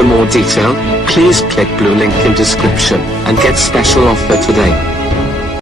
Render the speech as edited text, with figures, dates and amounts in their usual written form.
For more detail, please click blue link in description and get special offer today.